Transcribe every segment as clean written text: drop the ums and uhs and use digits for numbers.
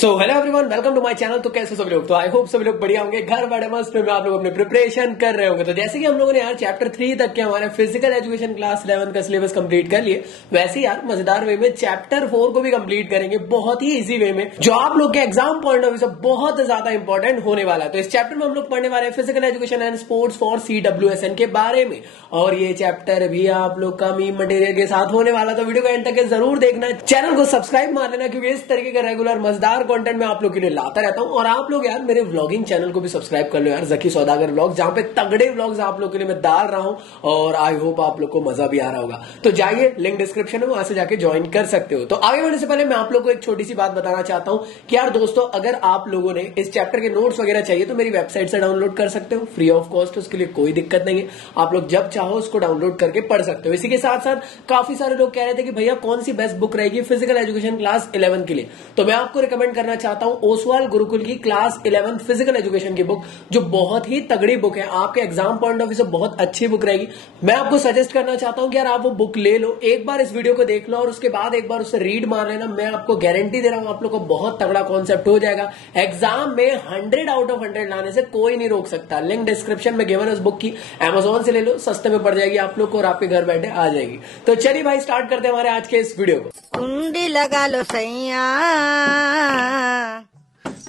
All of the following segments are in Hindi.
So hello everyone, welcome to my channel. तो कैसे सभी लोग? तो आई होप सभी लोग बढ़िया होंगे, घर बैठे मस्त में आप लोग अपने प्रिपरेशन कर रहे होंगे। तो जैसे कि हम लोगों ने यार चैप्टर 3 तक के हमारे फिजिकल एजुकेशन क्लास 11 का सिलेबस कंप्लीट कर लिए, वैसे ही यार मजेदार वे में चैप्टर 4 को भी कंप्लीट करेंगे बहुत ही इजी वे में, जो आप लोग के एग्जाम पॉइंट ऑफ व्यू से बहुत ज्यादा इंपॉर्टेंट होने वाला है। तो इस चैप्टर में हम लोग पढ़ने वाले हैं physical education and sports for CWSN के बारे में, और ये चैप्टर भी आप लोग का मीम मटेरियल के साथ होने वाला। तो वीडियो को एंड तक जरूर देखना, चैनल को सब्सक्राइब मार लेना, क्योंकि इस तरीके का रेगुलर मजेदार कंटेंट में आप लोग के लिए लाता रहता हूं। और आप लोग यार मेरे व्लॉगिंग चैनल को भी सब्सक्राइब कर लो यार, जकी सौदागर व्लॉग, जहां पे तगड़े व्लॉग्स आप लोग के लिए मैं डाल रहा हूं, और आई होप आप लोग को मजा भी आ रहा होगा। तो जाइए, लिंक डिस्क्रिप्शन है, वहां से जाके ज्वाइन कर सकते हो। तो आगे बढ़ने से पहले मैं आप लोग को एक छोटी सी बात बताना चाहता हूं कि यार दोस्तों, अगर आप लोगों ने इस चैप्टर के नोट्स वगैरह चाहिए तो मेरी वेबसाइट से डाउनलोड कर सकते हो, फ्री ऑफ कॉस्ट। उसके लिए कोई दिक्कत नहीं है, आप लोग जब चाहो उसको डाउनलोड करके पढ़ सकते हो। इसी के साथ साथ काफी सारे लोग कह रहे थे कि भैया कौन सी बेस्ट बुक रहेगी फिजिकल एजुकेशन क्लास 11 के लिए, तो मैं आपको रिकमेंड करना चाहता हूं ओसवाल गुरुकुल की क्लास 11 फिजिकल एजुकेशन की बुक, जो बहुत ही तगड़ी बुक है, आपके एग्जाम पॉइंट ऑफ व्यू से बहुत अच्छी बुक रहेगी। मैं आपको सजेस्ट करना चाहता हूं कि यार आप वो बुक ले लो, एक बार इस वीडियो को देख लो और उसके बाद एक बार उससे रीड मार लेना। मैं आपको गारंटी दे रहा हूं आप लोग को बहुत तगड़ा कॉन्सेप्ट हो जाएगा। एग्जाम में 100 आउट ऑफ 100 लाने से कोई नहीं रोक सकता। लिंक डिस्क्रिप्शन में गिवन है उस बुक की, अमेजोन से ले लो, सस्ते में पड़ जाएगी आप लोग को और आपके घर बैठे आ जाएगी। तो चलिए भाई, स्टार्ट करते हैं हमारे आज के इस वीडियो को। कुंडी लगा लो सैया,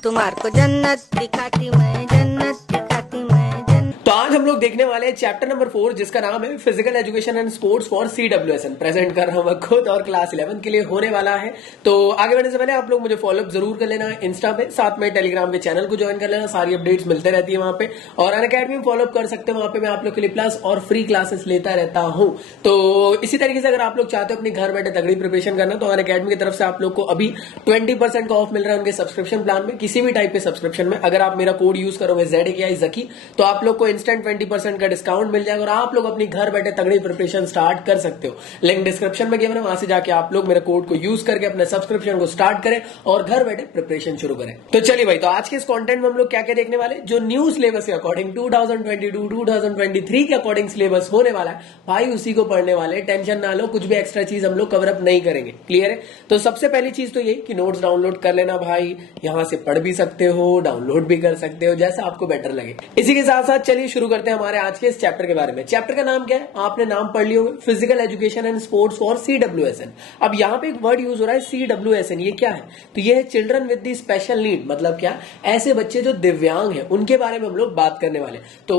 तुम्हार को जन्नत दिखाती मैं, जन्नत दिखाती मैं, जन्नत। तो आज हम लोग देखने वाले हैं चैप्टर नंबर 4, जिसका नाम है physical education and sports for CWSN। Present कर रहा हूं मैं खुद, और क्लास 11 के लिए होने वाला है। तो आगे बढ़ने से पहले आप लोग मुझे फॉलोअप जरूर कर लेना इंस्टा पे, साथ में टेलीग्राम पे चैनल को ज्वाइन कर लेना, सारी अपडेट्स मिलते रहती है वहां पे। और अनअकैडमी में फॉलोअप कर सकते हो, वहां पे मैं आप लोग के लिए प्लस और फ्री क्लासेस लेता रहता हूं। तो इसी तरीके से अगर आप लोग चाहते हो अपने घर बैठे तगड़ी प्रिपरेशन करना, तो अनअकैडमी की तरफ से आप लोग को अभी 20% का ऑफ मिल रहा है उनके सब्सक्रिप्शन प्लान में, किसी भी टाइप के सब्सक्रिप्शन में। अगर आप मेरा कोड यूज करोगे ZAKI जकी, तो आप लोग को इंस्टेंट 20% का डिस्काउंट मिल जाएगा और आप लोग अपनी घर बैठे तगड़ी प्रिपरेशन स्टार्ट कर सकते हो। लिंक डिस्क्रिप्शन में गिवन है, वहां से जाके आप लोग मेरे कोड को यूज करके अपने सब्सक्रिप्शन को स्टार्ट करें और घर बैठे प्रिपरेशन शुरू करें। तो चलिए भाई, तो आज के इस कंटेंट में हम लोग क्या क्या देखने वाले, जो न्यू सिलेबस के अकॉर्डिंग 2022-2023 के अकॉर्डिंग सिलेबस होने वाला है भाई, उसी को पढ़ने वाले। टेंशन ना लो, कुछ भी एक्स्ट्रा चीज हम लोग कवर अप नहीं करेंगे। क्लियर है? तो सबसे पहली चीज तो ये कि नोट्स डाउनलोड कर लेना भाई, यहां से पढ़ भी सकते हो, डाउनलोड भी कर सकते हो, जैसा आपको बेटर लगे। इसी के साथ साथ चलिए शुरू करते हैं हमारे आज के इस चैप्टर के बारे में। चैप्टर का नाम क्या है? आपने नाम पढ़ लिया होगा, physical education and sports for CWSN। अब यहाँ पे एक वर्ड यूज हो रहा है CWSN, ये क्या है? तो ये है children with the special need. मतलब क्या? ऐसे बच्चे जो दिव्यांग हैं, उनके बारे में हम लोग बात करने वाले। तो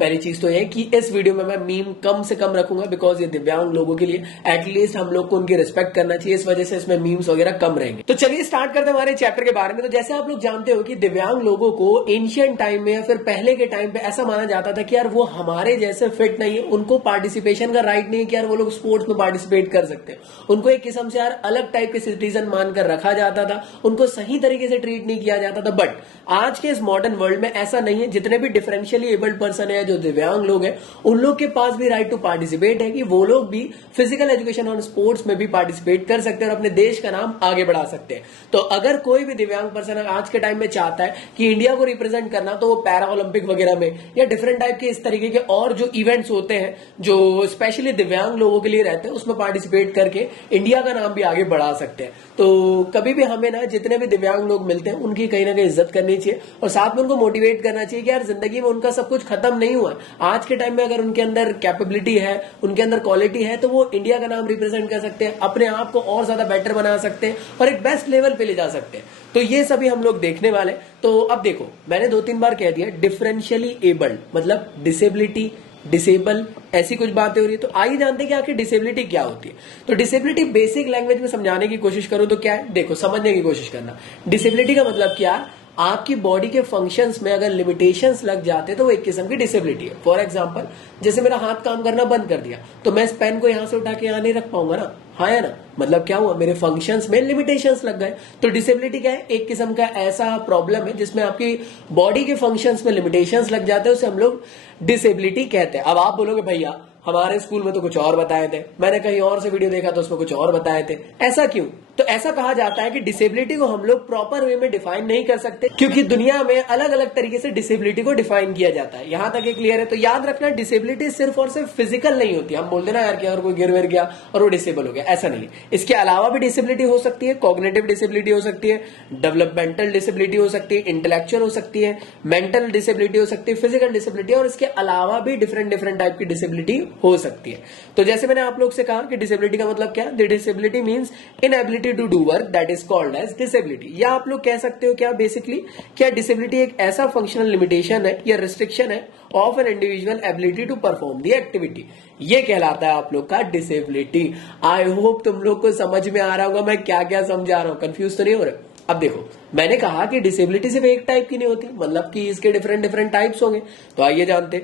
पहली चीज तो ये कि इस वीडियो में मैं मीम कम से कम रखूंगा, बिकॉज ये दिव्यांग लोगों के लिए एटलीस्ट हम लोग को उनकी रिस्पेक्ट करना चाहिए, इस वजह से इसमें मीम्स वगैरह कम रहेंगे। तो चलिए स्टार्ट करते हैं हमारे चैप्टर के बारे में। तो जैसे आप लोग जानते हो कि दिव्यांग लोगों को एंशिएंट टाइम में या फिर पहले के टाइम पे ऐसा माना जाता था कि यार वो हमारे जैसे फिट नहीं है, उनको पार्टिसिपेशन का राइट नहीं है कि यार वो लोग स्पोर्ट्स में पार्टिसिपेट कर सकते हैं। उनको एक किस्म से यार अलग टाइप के सिटीजन मानकर रखा जाता था, उनको सही तरीके से ट्रीट नहीं किया जाता था। बट आज के इस मॉडर्न वर्ल्ड में ऐसा नहीं है। जितने भी डिफरेंशियली एबल्ड पर्सन है, जो दिव्यांग लोग हैं, उन लोग के पास भी राइट टू पार्टिसिपेट है कि वो लोग भी फिजिकल एजुकेशन और स्पोर्ट्स में भी पार्टिसिपेट कर सकते हैं और अपने देश का नाम आगे बढ़ा सकते हैं। तो अगर कोई भी दिव्यांग पर्सन आज के टाइम में चाहता है कि इंडिया को रिप्रेजेंट करना, तो वो पैरा ओलंपिक वगैरह में या डिफरेंट टाइप के इस तरीके के और जो इवेंट्स होते हैं जो स्पेशली दिव्यांग लोगों के लिए रहते हैं, उसमें पार्टिसिपेट करके इंडिया का नाम भी आगे बढ़ा सकते हैं। तो कभी भी हमें ना, जितने भी दिव्यांग लोग मिलते हैं उनकी कहीं ना कहीं इज्जत करनी चाहिए और साथ में उनको मोटिवेट करना चाहिए कि यार जिंदगी में उनका सब कुछ खत्म नहीं हुआ। आज के टाइम में अगर उनके अंदर कैपेबिलिटी है, उनके अंदर क्वालिटी है, तो वो इंडिया का नाम रिप्रेजेंट कर सकते हैं, अपने आप को और ज्यादा बेटर बना सकते हैं और एक बेस्ट लेवल पे ले जा सकते हैं। तो ये सभी हम लोग देखने वाले। तो अब देखो, मैंने 2-3 बार कह दिया डिफरेंशियली एबल्ड, मतलब डिसेबिलिटी, डिसेबल, ऐसी कुछ बातें हो रही है। तो आइए जानते हैं कि आखिर डिसेबिलिटी क्या होती है। तो डिसेबिलिटी बेसिक लैंग्वेज में समझाने की कोशिश करूं तो क्या है, देखो समझने की कोशिश करना। डिसेबिलिटी का मतलब क्या? आपकी बॉडी के फंक्शंस में अगर लिमिटेशंस लग जाते हैं तो वो एक किस्म की डिसेबिलिटी है। फॉर एग्जांपल, जैसे मेरा हाथ काम करना बंद कर दिया, तो मैं इस पेन को यहां से उठा के यहां नहीं रख पाऊंगा ना, हाँ या ना? मतलब क्या हुआ, मेरे फंक्शंस में लिमिटेशंस लग गए। तो डिसेबिलिटी क्या है? एक किस्म का ऐसा प्रॉब्लम है जिसमें आपकी बॉडी के फंक्शंस में लिमिटेशंस लग जाते हैं, उसे हम लोग डिसेबिलिटी कहते हैं। अब आप बोलोगे भैया हमारे स्कूल में तो कुछ और बताए थे, मैंने कहीं और से वीडियो देखा तो उसमें कुछ और बताए थे, ऐसा क्यों? तो ऐसा कहा जाता है कि डिसेबिलिटी को हम लोग प्रॉपर वे में डिफाइन नहीं कर सकते, क्योंकि दुनिया में अलग अलग तरीके से डिसेबिलिटी को डिफाइन किया जाता है। यहां तक ये क्लियर है? तो याद रखना, डिसेबिलिटी सिर्फ और सिर्फ फिजिकल नहीं होती। हम बोलते ना यार कि अगर कोई गिर विर गया और वो डिसेबल हो गया, ऐसा नहीं है। इसके अलावा भी डिसेबिलिटी हो सकती है, कॉग्निटिव डिसेबिलिटी हो सकती है, डेवलपमेंटल डिसेबिलिटी हो सकती है, इंटेलेक्चुअल हो सकती है, मेंटल डिसेबिलिटी हो सकती है, फिजिकल डिसेबिलिटी, और इसके अलावा भी डिफरेंट डिफरेंट टाइप की डिसेबिलिटी हो सकती है। तो जैसे मैंने आप लोग से कहा कि डिसेबिलिटी का मतलब क्या, the disability means inability to do work, that is called as disability. या आप लोग कह सकते हो क्या बेसिकली, क्या डिसेबिलिटी एक ऐसा फंक्शनल लिमिटेशन है या रिस्ट्रिक्शन है of an individual ability to perform the activity. ये कहलाता है आप लोग का डिसेबिलिटी। आई होप तुम लोग को समझ में आ रहा होगा मैं क्या क्या समझा रहा हूं, कंफ्यूज तो नहीं हो रहे। अब देखो, मैंने कहा कि डिसेबिलिटी सिर्फ एक टाइप की नहीं होती, मतलब कि इसके डिफरेंट डिफरेंट टाइप्स होंगे। तो आइए जानते।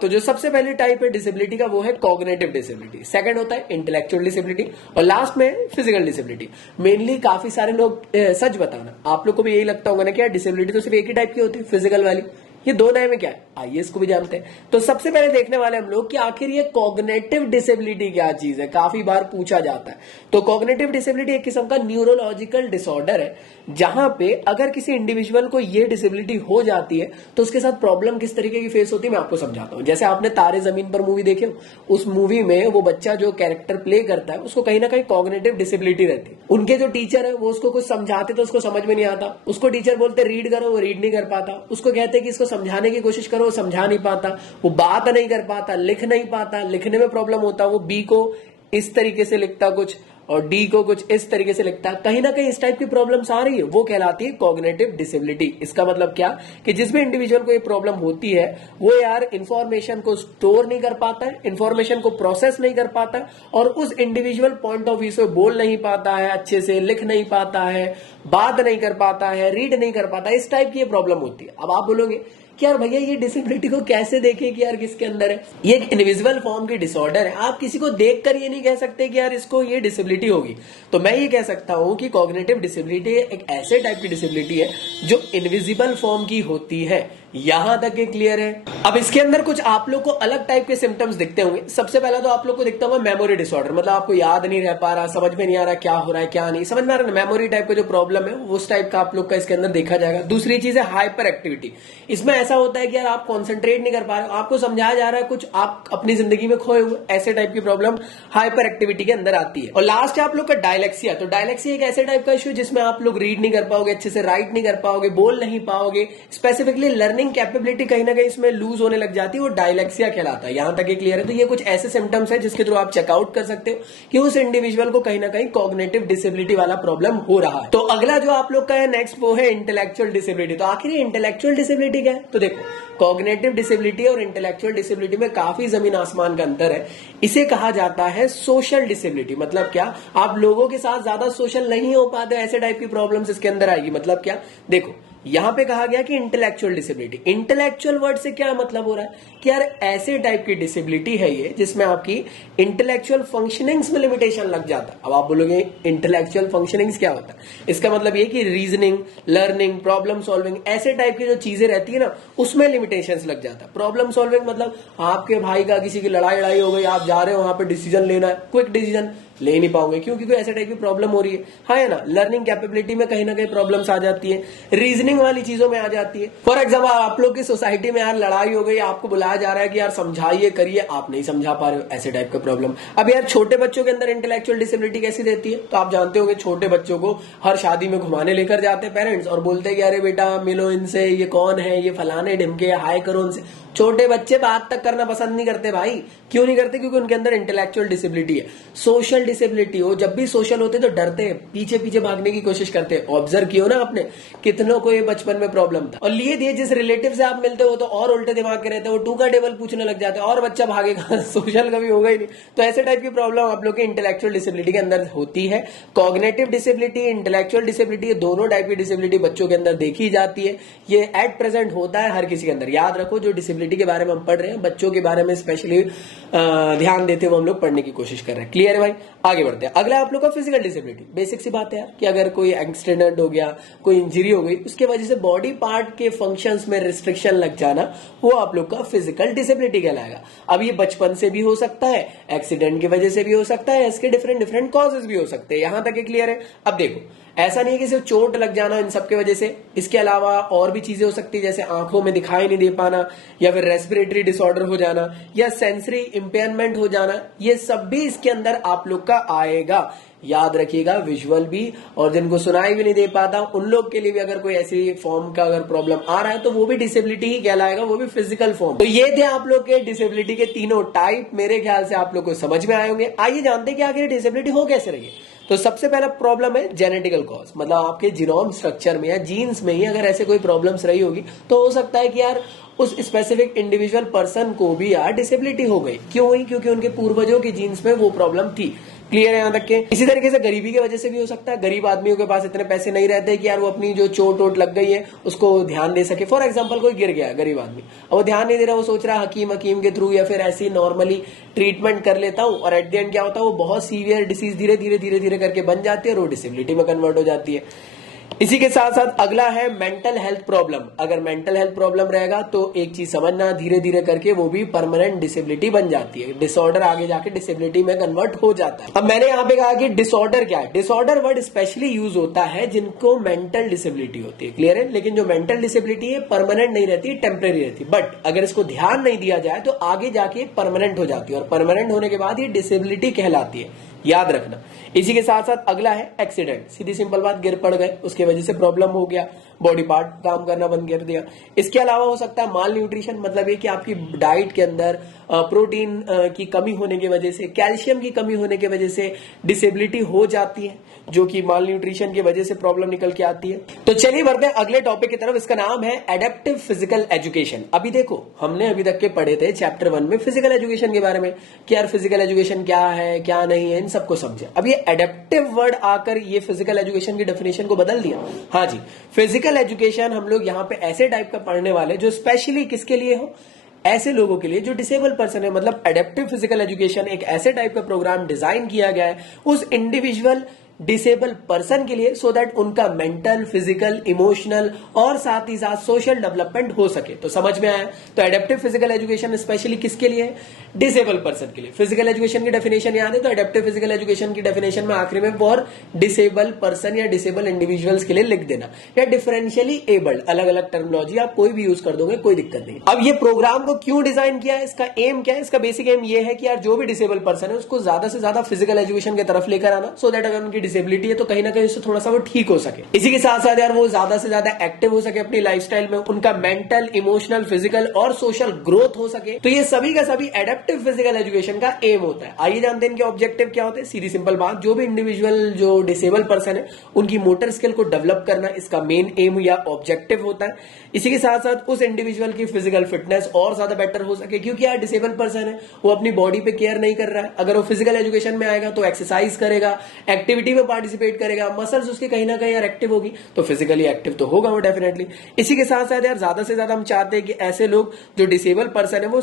तो जो सबसे पहली टाइप है डिसेबिलिटी का वो है कॉग्निटिव डिसेबिलिटी, सेकंड होता है इंटेलेक्चुअल डिसेबिलिटी, और लास्ट में फिजिकल डिसेबिलिटी। मेनली काफी सारे लोग सच बताना, आप लोग को भी यही लगता होगा ना कि यार डिसेबिलिटी तो सिर्फ एक ही टाइप की होती है, फिजिकल वाली। ये दो नए में क्या है, आइए इसको भी जानते हैं। तो सबसे पहले देखने वाले हम लोग कि आखिर ये कॉग्निटिव डिसेबिलिटी क्या चीज है, काफी बार पूछा जाता है। तो कॉग्निटिव डिसेबिलिटी एक किस्म का न्यूरोलॉजिकल डिसऑर्डर है, जहां पे अगर किसी इंडिविजुअल को ये डिसेबिलिटी हो जाती है तो उसके साथ प्रॉब्लम किस तरीके की फेस होती है मैं आपको समझाता हूं। जैसे आपने तारे जमीन पर मूवी देखे, उस मूवी में वो बच्चा जो कैरेक्टर प्ले करता है उसको कहीं ना कहीं कॉग्निटिव डिसेबिलिटी रहती है। उनके जो टीचर है वो उसको कुछ समझाते तो उसको समझ में नहीं आता, उसको टीचर बोलते रीड करो, वो रीड नहीं कर पाता, उसको कहते कि इसको समझाने की कोशिश करो, वो समझा नहीं पाता, वो बात नहीं कर पाता, लिख नहीं पाता, लिखने में प्रॉब्लम होता, वो बी को इस तरीके से लिखता कुछ और डी को कुछ इस तरीके से लिखता है, कहीं ना कहीं इस टाइप की प्रॉब्लम्स आ रही है, वो कहलाती है कॉग्निटिव डिसेबिलिटी। इसका मतलब क्या कि जिस भी इंडिविजुअल को ये प्रॉब्लम होती है वो यार इंफॉर्मेशन को स्टोर नहीं कर पाता है, इंफॉर्मेशन को प्रोसेस नहीं कर पाता है, और उस इंडिविजुअल पॉइंट ऑफ व्यू से बोल नहीं पाता है, अच्छे से लिख नहीं पाता है, बात नहीं कर पाता है, रीड नहीं कर पाता है, इस टाइप की ये प्रॉब्लम होती है। अब आप बोलोगे कि यार भैया ये डिसेबिलिटी को कैसे देखें कि यार किसके अंदर है, ये एक इनविजिबल फॉर्म की डिसऑर्डर है, आप किसी को देखकर ये नहीं कह सकते कि यार इसको ये डिसेबिलिटी होगी। तो मैं ये कह सकता हूं कि कॉग्निटिव डिसेबिलिटी एक ऐसे टाइप की डिसेबिलिटी है जो इनविजिबल फॉर्म की होती है। यहां तक ये क्लियर है? अब इसके अंदर कुछ आप लोग को अलग टाइप के सिम्टम्स दिखते होंगे। सबसे पहला तो आप लोग को दिखता होगा मेमोरी डिसऑर्डर, मतलब आपको याद नहीं रह पा रहा, समझ में नहीं आ रहा क्या हो रहा है क्या नहीं, समझ में आ रहा है ना, मेमोरी टाइप का जो प्रॉब्लम है उस टाइप का आप लोग का इसके अंदर देखा जाएगा। दूसरी चीज है हाइपर एक्टिविटी। इसमें ऐसा होता है कि यार आप कॉन्सेंट्रेट नहीं कर पा रहे हो, आपको समझाया जा रहा है कुछ, आप अपनी जिंदगी में खोए हुए, ऐसे टाइप की प्रॉब्लम हाइपर एक्टिविटी के अंदर आती है। और लास्ट है आप लोग का डायलेक्सिया। तो डायलेक्सिया एक ऐसे टाइप का इश्यू जिसमें आप लोग रीड नहीं कर पाओगे, अच्छे से राइट नहीं कर पाओगे, बोल नहीं पाओगे, स्पेसिफिकली लर्निंग कैपेबिलिटी कहीं ना कहीं इसमें लूज होने लग जाती है, वो डायलेक्सिया कहलाता है। यहां तक ये क्लियर है? तो ये कुछ ऐसे सिम्टम्स है जिसके थ्रू आप चेकआउट कर सकते हो कि उस इंडिविजुअल को कहीं ना कहीं कॉग्निटिव डिसेबिलिटी वाला प्रॉब्लम हो रहा है। तो अगला जो आप लोग का है नेक्स्ट वो है इंटेलेक्चुअल डिसेबिलिटी। तो आखिर इंटेलेक्चुअल डिसेबिलिटी क्या है? तो देखो, कॉग्निटिव डिसेबिलिटी और इंटेलेक्चुअल डिसेबिलिटी में काफी जमीन आसमान का अंतर है। इसे कहा जाता है सोशल डिसेबिलिटी। मतलब क्या, आप लोगों के साथ ज्यादा सोशल नहीं हो पाते, ऐसे टाइप की प्रॉब्लम्स इसके अंदर आएगी। मतलब क्या, देखो यहां पे कहा गया कि इंटेलेक्चुअल डिसेबिलिटी। इंटेलेक्चुअल वर्ड से क्या मतलब हो रहा है कि यार ऐसे टाइप की डिसेबिलिटी है ये जिसमें आपकी इंटेलेक्चुअल फंक्शनिंग्स में लिमिटेशन लग जाता है। अब आप बोलोगे इंटेलेक्चुअल फंक्शनिंग्स क्या होता है? इसका मतलब ये कि रीजनिंग, लर्निंग, प्रॉब्लम सॉल्विंग, ऐसे टाइप की जो चीजें रहती है ना उसमें लिमिटेशंस लग जाता है। प्रॉब्लम सॉल्विंग मतलब आपके भाई का किसी की लड़ाई हो गई, आप जा रहे हो वहां पे डिसीजन लेना है, क्विक डिसीजन ले नहीं पाओगे क्योंकि कोई ऐसे टाइप की प्रॉब्लम हो रही है, हाँ है ना। लर्निंग कैपेबिलिटी में कहीं ना कहीं प्रॉब्लम्स आ जाती है, रीजनिंग वाली चीजों में आ जाती है। फॉर एग्जाम्पल आप लोग की सोसाइटी में यार लड़ाई हो गई, आपको बुलाया जा रहा है कि यार समझाइए करिए, आप नहीं समझा पा रहे हो, ऐसे टाइप का प्रॉब्लम। अब यार छोटे बच्चों के अंदर इंटेलेक्चुअल डिसेबिलिटी कैसी रहती है? तो आप जानते होंगे छोटे बच्चों को हर शादी में घुमाने लेकर जाते हैं पेरेंट्स और बोलते हैं कि अरे बेटा मिलो इनसे, ये कौन है, ये फलाने ढिमके, हाय करो उनसे। छोटे बच्चे बात तक करना पसंद नहीं करते भाई। क्यों नहीं करते? क्योंकि उनके अंदर इंटेलेक्चुअल डिसेबिलिटी है। सोशल डिसेबिलिटी हो, जब भी सोशल होते तो डरते हैं, पीछे पीछे भागने की कोशिश करते हैं। ऑब्जर्व किया ना आपने, कितनों को ये बचपन में प्रॉब्लम था। और लिए दिए जिस रिलेटिव से आप मिलते हो तो और उल्टे दिमाग के रहते हो, टू का टेबल पूछने लग जाते हैं और बच्चा भागेगा सोशल कभी होगा ही नहीं। तो ऐसे टाइप की प्रॉब्लम आप लोग के इंटेलेक्चुअल डिसेबिलिटी के अंदर होती है। कॉग्निटिव डिसेबिलिटी, इंटेलेक्चुअल डिसेबिलिटी, दोनों टाइप की डिसेबिलिटी बच्चों के अंदर देखी जाती है। ये एट प्रेजेंट होता है हर किसी के अंदर। याद रखो जो डिसेबिलिटी डिसेबिलिटी के बारे में हम पढ़ रहे हैं, बच्चों के बारे में स्पेशली ध्यान देते हुए हम लोग पढ़ने की कोशिश कर रहे हैं। क्लियर है भाई? आगे बढ़ते हैं। अगला आप लोग का फिजिकल डिसेबिलिटी। बेसिक सी बात है यार कि अगर कोई एक्सीडेंट हो गया, कोई इंजरी हो गई, उसके वजह से बॉडी पार्ट के फंक्शंस में रिस्ट्रिक्शन लग जाना, वो आप लोग का फिजिकल डिसेबिलिटी कहलाएगा। अब ये बचपन से भी हो सकता है, एक्सीडेंट की वजह से भी हो सकता है, इसके डिफरेंट डिफरेंट कॉजेज भी हो सकते हैं। यहां तक क्लियर है? अब देखो, ऐसा नहीं है कि सिर्फ चोट लग जाना इन सब की वजह से, इसके अलावा और भी चीजें हो सकती है, जैसे आंखों में दिखाई नहीं दे पाना, या फिर रेस्पिरेटरी डिसऑर्डर हो जाना, या सेंसरी इंपेयरमेंट हो जाना, ये सब भी इसके अंदर आप लोग का आएगा। याद रखिएगा, विजुअल भी और जिनको सुनाई भी नहीं दे पाता उन लोग के लिए भी अगर कोई ऐसी फॉर्म का अगर प्रॉब्लम आ रहा है तो वो भी डिसेबिलिटी ही कहलाएगा, वो भी फिजिकल फॉर्म। तो ये थे आप लोग के डिसेबिलिटी के तीनों टाइप। मेरे ख्याल से आप लोग को समझ में आए होंगे। आइए जानते हैं कि आखिर डिसेबिलिटी हो कैसे रही है। तो सबसे पहला प्रॉब्लम है जेनेटिकल कॉज, मतलब आपके जीनोम स्ट्रक्चर में या जीन्स में ही अगर ऐसे कोई प्रॉब्लम्स रही होगी तो हो सकता है कि यार उस स्पेसिफिक इंडिविजुअल पर्सन को भी यार डिसेबिलिटी हो गई। क्यों हुई? क्योंकि उनके पूर्वजों की जीन्स में वो प्रॉब्लम थी। क्लियर है यहां तक के? इसी तरीके से गरीबी की वजह से भी हो सकता है। गरीब आदमियों के पास इतने पैसे नहीं रहते कि यार वो अपनी जो चोट वोट लग गई है उसको ध्यान दे सके। फॉर एग्जांपल कोई गिर गया गरीब आदमी, अब वो ध्यान नहीं दे रहा, वो सोच रहा हकीम के थ्रू या फिर ऐसी नॉर्मली ट्रीटमेंट कर लेता हूं, और एट द एंड क्या होता है, वो बहुत सीवियर डिसीज धीरे धीरे करके बन जाती है और वो डिसेबिलिटी में कन्वर्ट हो जाती है। इसी के साथ साथ अगला है मेंटल हेल्थ प्रॉब्लम। अगर मेंटल हेल्थ प्रॉब्लम रहेगा तो एक चीज समझना, धीरे धीरे करके वो भी परमानेंट डिसेबिलिटी बन जाती है। डिसऑर्डर आगे जाके डिसेबिलिटी में कन्वर्ट हो जाता है। अब मैंने यहाँ पे कहा कि डिसऑर्डर क्या है। डिसऑर्डर वर्ड स्पेशली यूज होता है जिनको मेंटल डिसेबिलिटी होती है। क्लियर है? लेकिन जो मेंटल डिसेबिलिटी है परमानेंट नहीं रहती, टेम्परेरी रहती है। बट अगर इसको ध्यान नहीं दिया जाए तो आगे जाके परमानेंट हो जाती है, और परमानेंट होने के बाद ये डिसेबिलिटी कहलाती है। याद रखना। इसी के साथ साथ अगला है एक्सीडेंट। सीधी सिंपल बात, गिर पड़ गए, उसके वजह से प्रॉब्लम हो गया, बॉडी पार्ट काम करना बंद कर दिया। इसके अलावा हो सकता है माल न्यूट्रिशन, मतलब ये कि आपकी डाइट के अंदर प्रोटीन की कमी होने की वजह से, कैल्शियम की कमी होने की वजह से डिसेबिलिटी हो जाती है, जो कि माल न्यूट्रिशन की वजह से प्रॉब्लम निकल के आती है। तो चलिए बढ़ते हैं अगले टॉपिक की तरफ। इसका नाम है एडेप्टिव फिजिकल एजुकेशन। अभी देखो, हमने अभी तक के पढ़े थे चैप्टर 1 में फिजिकल एजुकेशन के बारे में कि यार फिजिकल एजुकेशन क्या है क्या नहीं है, इन सबको समझे। अब ये एडेप्टिव वर्ड आकर ये फिजिकल एजुकेशन की डेफिनेशन को बदल दिया। हाँ जी, फिजिकल एजुकेशन हम लोग यहाँ पे ऐसे टाइप का पढ़ने वाले जो स्पेशली किसके लिए हो, ऐसे लोगों के लिए जो डिसेबल पर्सन है। मतलब एडेप्टिव फिजिकल एजुकेशन एक ऐसे टाइप का प्रोग्राम डिजाइन किया गया है उस इंडिविजुअल डिसेबल पर्सन के लिए, सो दैट उनका मेंटल, फिजिकल, इमोशनल और साथ ही साथ सोशल डेवलपमेंट हो सके। तो समझ में आया? तो एडेप्टिव फिजिकल एजुकेशन स्पेशली किसके लिए है? डिसेबल पर्सन के लिए। फिजिकल एजुकेशन की डेफिनेशन याद है? तो एडेप्टिव फिजिकल एजुकेशन की डेफिनेशन में आखिरी में फॉर डिसेबल पर्सन या डिसेबल इंडिविजुअल्स के लिए लिख देना, या डिफरेंशियली एबल्ड, अलग अलग टर्मिनोलॉजी आप कोई भी यूज कर दोगे, कोई दिक्कत नहीं। अब ये प्रोग्राम को क्यों डिजाइन किया है, इसका एम क्या है? इसका बेसिक एम ये है कि यार जो भी डिसेबल पर्सन है उसको ज्यादा से ज्यादा फिजिकल एजुकेशन की तरफ लेकर आना, सो दैट अगर उनकी डिसेबिलिटी है तो कहीं ना कहीं उससे थोड़ा सा वो ठीक हो सके। इसी के साथ साथ यार वो ज्यादा से ज्यादा एक्टिव हो सके अपनी लाइफस्टाइल में, उनका मेंटल, इमोशनल, फिजिकल और सोशल ग्रोथ हो सके। तो ये सभी का सभी एडेप्टिव फिजिकल एजुकेशन का एम होता है। आइए जानते हैं इनके ऑब्जेक्टिव क्या होते हैं। सीधी सिंपल बात, जो भी इंडिविजुअल जो डिसेबल पर्सन है उनकी मोटर स्किल को डेवलप करना इसका मेन एम या ऑब्जेक्टिव होता है। इसी के साथ साथ उस इंडिविजुअल की फिजिकल फिटनेस और ज्यादा बेटर हो सके, क्योंकि यार डिसेबल पर्सन है, वो अपनी बॉडी पे केयर नहीं कर रहा है। अगर वो फिजिकल एजुकेशन में आएगा तो एक्सरसाइज करेगा, एक्टिविटी में पार्टिसिपेट करेगा, मसल्स उसके कहीं ना कहीं यार एक्टिव होगी, तो फिजिकली एक्टिव तो होगा वो डेफिनेटली। इसी के साथ साथ यार ज्यादा से ज्यादा हम चाहते हैं कि ऐसे लोग जो डिसेबल पर्सन है वो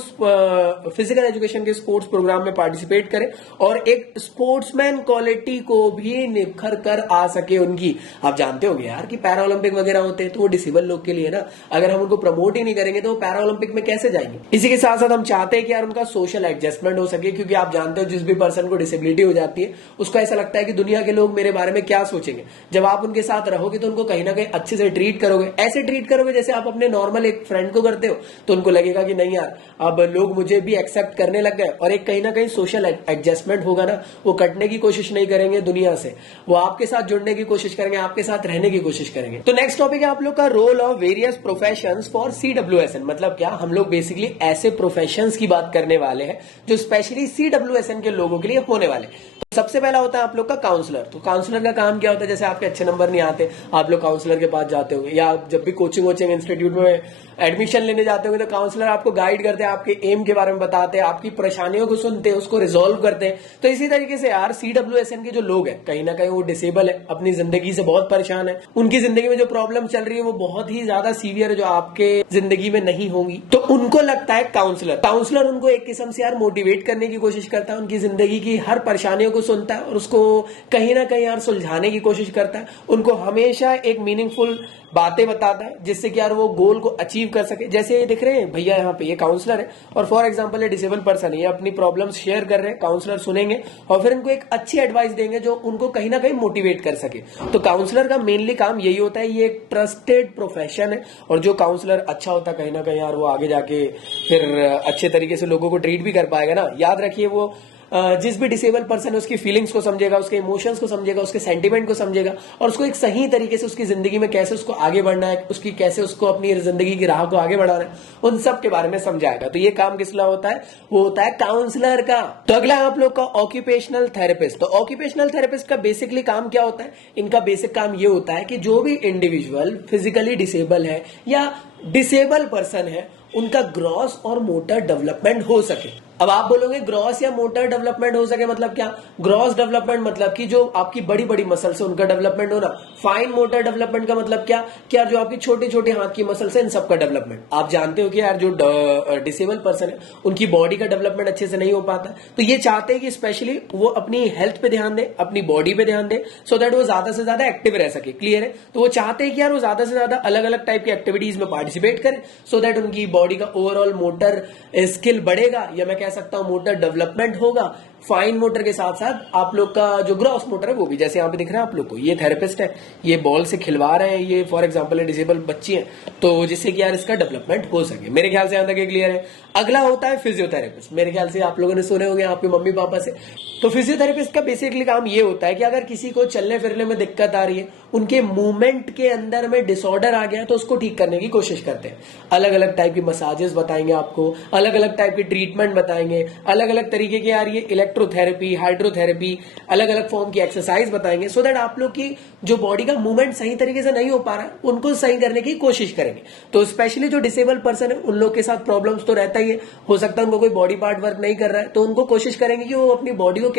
फिजिकल एजुकेशन के स्पोर्ट्स प्रोग्राम में पार्टिसिपेट करें और एक स्पोर्ट्समैन क्वालिटी को भी निखर कर आ सके उनकी। आप जानते होंगे यार कि पैरा ओलंपिक वगैरह होते हैं तो वो डिसेबल लोग के लिए ना, अगर हम उनको प्रमोट ही नहीं करेंगे तो वो पैरा ओलंपिक में कैसे जाएंगे। इसी के साथ साथ हम चाहते हैं कि यार उनका सोशल एडजस्टमेंट हो सके, क्योंकि आप जानते हो जिस भी पर्सन को डिसेबिलिटी हो जाती है उसको ऐसा लगता है कि दुनिया के लोग मेरे बारे में क्या सोचेंगे। जब आप उनके साथ रहोगे तो उनको कहीं ना कहीं अच्छे से ट्रीट करोगे, ऐसे ट्रीट करोगे जैसे आप अपने नॉर्मल एक फ्रेंड को करते हो, तो उनको लगेगा कि नहीं यार अब लोग मुझे भी एक्सेप्ट करने लग गए, और एक कहीं ना कहीं सोशल एडजस्टमेंट होगा ना, वो कटने की कोशिश नहीं करेंगे दुनिया से, वो आपके साथ जुड़ने की कोशिश करेंगे, आपके साथ रहने की कोशिश करेंगे। तो नेक्स्ट टॉपिक है आप लोग का role of various professions for CWSN। मतलब क्या, हम लोग बेसिकली ऐसे प्रोफेशंस की बात करने वाले हैं जो स्पेशली CWSN के लोगों के लिए होने वाले। सबसे पहला होता है आप लोग का काउंसलर। तो काउंसलर का काम क्या होता है, जैसे आपके अच्छे नंबर नहीं आते, आप लोग काउंसलर के पास जाते होंगे, या आप जब भी कोचिंग इंस्टीट्यूट में एडमिशन लेने जाते होंगे तो काउंसलर आपको गाइड करते हैं, आपके एम के बारे में बताते हैं, आपकी परेशानियों को सुनते हैं, उसको रिजोल्व करते हैं। तो इसी तरीके से यार CWSN के जो लोग हैं, कहीं ना कहीं वो डिसेबल है, अपनी जिंदगी से बहुत परेशान है, उनकी जिंदगी में जो प्रॉब्लम चल रही है वो बहुत ही ज्यादा सीवियर है, जो आपके जिंदगी में नहीं होंगी। तो उनको लगता है काउंसलर उनको एक किस्म से यार मोटिवेट करने की कोशिश करता है, उनकी जिंदगी की हर परेशानियों को सुनता है और उसको कहीं ना कहीं यार सुलझाने की कोशिश करता है, उनको हमेशा एक मीनिंगफुल बातें बताता है जिससे कि यार वो गोल को अचीव कर सके। जैसे ये दिख रहे हैं भैया, यहाँ पे ये काउंसलर है और फॉर एग्जांपल ये डिसेबल पर्सन है, ये अपनी प्रॉब्लम्स शेयर कर रहे हैं, काउंसलर सुनेंगे और फिर इनको एक अच्छी एडवाइस देंगे जो उनको कहीं ना कहीं मोटिवेट कर सके। तो काउंसलर का मेनली काम यही होता है, ये एक ट्रस्टेड प्रोफेशन है और जो काउंसलर अच्छा होता है कहीं ना कहीं यार वो आगे जाके फिर अच्छे तरीके से लोगों को ट्रीट भी कर पाएगा ना। याद रखिए वो जिस भी डिसेबल पर्सन है उसकी फीलिंग्स को समझेगा, उसके इमोशंस को समझेगा, उसके सेंटीमेंट को समझेगा और उसको एक सही तरीके से उसकी जिंदगी में कैसे उसको आगे बढ़ना है, उसकी कैसे उसको अपनी जिंदगी की राह को आगे बढ़ाना है, उन सब के बारे में समझाएगा। तो ये काम किसका होता है, वो होता है काउंसलर का। तो अगला आप लोग का ऑक्यूपेशनल थेरेपिस्ट। तो ऑक्यूपेशनल थेरेपिस्ट का बेसिकली काम क्या होता है, इनका बेसिक काम ये होता है कि जो भी इंडिविजुअल फिजिकली डिसेबल है या डिसेबल पर्सन है उनका ग्रॉस और मोटर डेवलपमेंट हो सके। अब आप बोलोगे ग्रॉस या मोटर डेवलपमेंट हो सके मतलब क्या? ग्रॉस डेवलपमेंट मतलब कि जो आपकी बड़ी बड़ी मसल्स है उनका डेवलपमेंट होना। फाइन मोटर डेवलपमेंट का मतलब क्या जो आपकी छोटे छोटे हाथ की मसल्स है इन सबका डेवलपमेंट। आप जानते हो कि यार जो डिसेबल पर्सन है उनकी बॉडी का डेवलपमेंट अच्छे से नहीं हो पाता, तो ये चाहते हैं कि स्पेशली वो अपनी हेल्थ पे ध्यान दे, अपनी बॉडी पे ध्यान दे, सो दैट वो ज्यादा से ज्यादा एक्टिव रह सके। क्लियर है? तो वो चाहते हैं कि यार वो ज्यादा से ज्यादा अलग अलग टाइप की एक्टिविटीज में पार्टिसिपेट करें, सो दैट उनकी बॉडी का ओवरऑल मोटर स्किल बढ़ेगा, या मैं कह सकता हूं मोटर डेवलपमेंट होगा। फाइन मोटर के साथ साथ आप लोग का जो ग्रॉस मोटर है वो भी, जैसे यहाँ पे दिख रहा है आप लोग को, ये थेरेपिस्ट है, ये बॉल से खिलवा रहे हैं, ये फॉर एग्जांपल डिसेबल बच्ची है, तो जिससे कि यार इसका डेवलपमेंट हो सके। मेरे ख्याल से यहाँ तक क्लियर है। अगला होता है फिजियोथेरेपिस्ट। मेरे ख्याल से आप लोगों ने सुने होंगे आपके मम्मी पापा से। तो फिजियोथेरेपिस्ट का बेसिकली काम ये होता है कि अगर किसी को चलने फिरने में दिक्कत आ रही है, उनके मूवमेंट के अंदर में डिसऑर्डर आ गया है, तो उसको ठीक करने की कोशिश करते हैं। अलग अलग टाइप की मसाजेस बताएंगे आपको, अलग अलग टाइप की ट्रीटमेंट बताएंगे, अलग अलग तरीके के यार ये इलेक्ट्रोथेरेपी, हाइड्रोथेरेपी, अलग अलग फॉर्म की एक्सरसाइज बताएंगे, सो दैट आप लोग की जो बॉडी का मूवमेंट सही तरीके से नहीं हो पा रहा है उनको सही करने की कोशिश करेंगे। तो स्पेशली जो डिसेबल पर्सन है उन लोग के साथ प्रॉब्लम्स तो रहता ही है, हो सकता है उनको कोई बॉडी पार्ट वर्क नहीं कर रहा है, तो उनको कोशिश करेंगे कि वो अपनी बॉडी को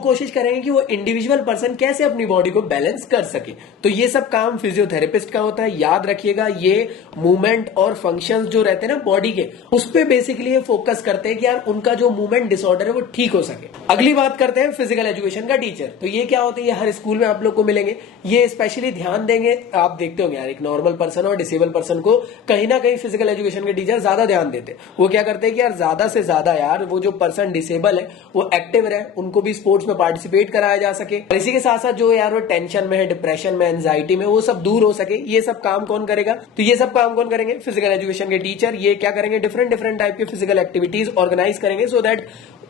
कोशिश करेंगे कि वो इंडिविजुअल पर्सन कैसे अपनी बॉडी को बैलेंस कर सके। तो ये सब काम फिजियोथेरेपिस्ट का होता है। याद रखिएगा, ये मूवमेंट और फंक्शंस जो रहते हैं ना बॉडी के, उस पे बेसिकली ये फोकस करते हैं कि यार उनका जो मूवमेंट डिसऑर्डर है वो ठीक हो सके। अगली बात करते हैं फिजिकल एजुकेशन का टीचर। तो ये क्या होता है, ये हर स्कूल में आप लोग को मिलेंगे, ये स्पेशली ध्यान देंगे। आप देखते होंगे यार एक नॉर्मल पर्सन और डिसेबल पर्सन को कहीं ना कहीं फिजिकल एजुकेशन के टीचर ज्यादा ध्यान देते हैं। वो क्या करते हैं कि यार ज्यादा से ज्यादा यार वो जो पर्सन डिसेबल है वो एक्टिव रहे, उनको भी स्पोर्ट्स में पार्टिसिपेट कराया जा सके, और इसी के साथ साथ जो यार वो टेंशन में है, डिप्रेशन में, एंजाइटी में, वो सब दूर हो सके। ये सब काम कौन करेगा? तो ये सब काम कौन करेंगे? फिजिकल एजुकेशन के टीचर। ये क्या करेंगे? डिफरेंट टाइप के फिजिकल एक्टिविटीज ऑर्गेनाइज करेंगे, सो दैट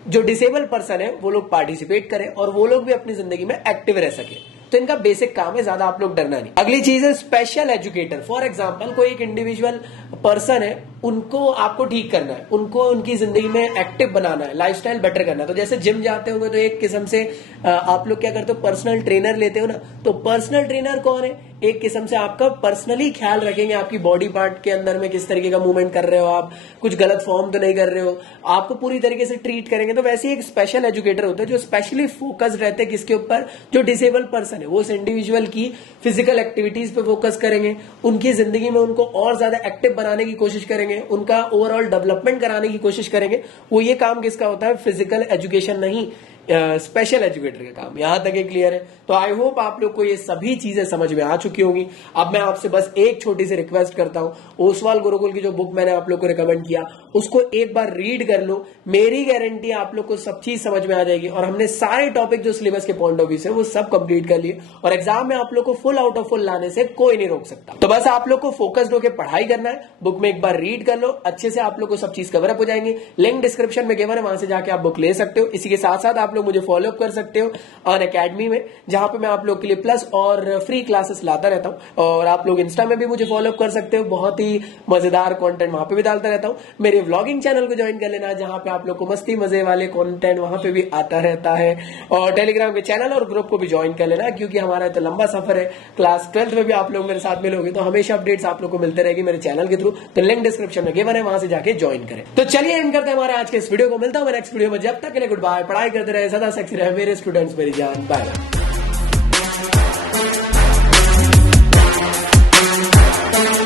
जो डिसेबल पर्सन है वो लोग पार्टिसिपेट करें और वो लोग भी अपनी जिंदगी में एक्टिव रह सके। तो इनका बेसिक काम है, ज्यादा आप लोग डरना नहीं। अगली चीज है स्पेशल एजुकेटर। फॉर एग्जांपल कोई एक इंडिविजुअल पर्सन है, उनको आपको ठीक करना है, उनको उनकी जिंदगी में एक्टिव बनाना है, लाइफस्टाइल बेटर करना है। तो जैसे जिम जाते होंगे तो एक किस्म से आप लोग क्या करते हो, पर्सनल ट्रेनर लेते हो ना। तो पर्सनल ट्रेनर कौन है? एक किस्म से आपका पर्सनली ख्याल रखेंगे, आपकी बॉडी पार्ट के अंदर में किस तरीके का मूवमेंट कर रहे हो, आप कुछ गलत फॉर्म तो नहीं कर रहे हो, आपको पूरी तरीके से ट्रीट करेंगे। तो वैसे ही एक स्पेशल एजुकेटर होता है जो स्पेशली फोकस्ड रहते हैं किसके ऊपर? जो डिसेबल पर्सन है वो उस इंडिविजुअल की फिजिकल एक्टिविटीज पे फोकस करेंगे, उनकी जिंदगी में उनको और ज्यादा एक्टिव बनाने की कोशिश करेंगे, उनका ओवरऑल डेवलपमेंट कराने की कोशिश करेंगे। वो ये काम किसका होता है? फिजिकल एजुकेशन नहीं, स्पेशल एजुकेटर का काम। यहां तक क्लियर है? तो आई होप आप लोग को ये सभी चीजें समझ में आ चुकी होंगी। अब मैं आपसे बस एक छोटी सी रिक्वेस्ट करता हूं, ओसवाल गुरुकुल की जो बुक मैंने आप लोग को रिकमेंड किया उसको एक बार रीड कर लो। मेरी गारंटी है आप लोग को सब चीज समझ में आ जाएगी, और हमने सारे टॉपिक जो सिलेबस के पॉइंट ऑफ व्यू से वो सब कंप्लीट कर लिए, और एग्जाम में आप लोग को फुल आउट ऑफ फुल लाने से कोई नहीं रोक सकता। तो बस आप लोग को फोकस्ड होकर पढ़ाई करना है, बुक में एक बार रीड कर लो, अच्छे से आप लोग को सब चीज कवर अप हो जाएंगी। लिंक डिस्क्रिप्शन में गिवन है, वहां से जाके आप बुक ले सकते हो। इसी के साथ साथ आप लोग लोग मुझे फॉलो अप कर सकते हो ऑन अकेडमी में, जहां पे मैं आप लोग के लिए प्लस और फ्री क्लासेस लाता रहता हूं। और आप लोग इंस्टा में भी मुझे फॉलो अप कर सकते हो, बहुत ही मजेदार कंटेंट वहां पे भी डालता रहता हूं। मेरे व्लॉगिंग चैनल को ज्वाइन कर लेना, जहां पे आप लोग को मस्ती मजे वाले कंटेंट वहां पे भी आता रहता है। और टेलीग्राम के चैनल और ग्रुप को भी ज्वाइन कर लेना, क्योंकि हमारा तो लंबा सफर है। क्लास 12th में भी आप लोग मेरे साथ मिलोगे तो हमेशा अपडेट्स आप लोग को मिलते रहेगी मेरे चैनल के थ्रू। तो लिंक डिस्क्रिप्शन में गिवन है, वहां से जाके ज्वाइन करें। तो चलिए एंड करते हैं हमारे आज के इस वीडियो को। मिलता हूं मैं नेक्स्ट वीडियो में, जब तक के लिए गुड बाय। पढ़ाई करते रहे, सदा सेक्सी रहे मेरे स्टूडेंट्स, मेरी जान। Bye bye.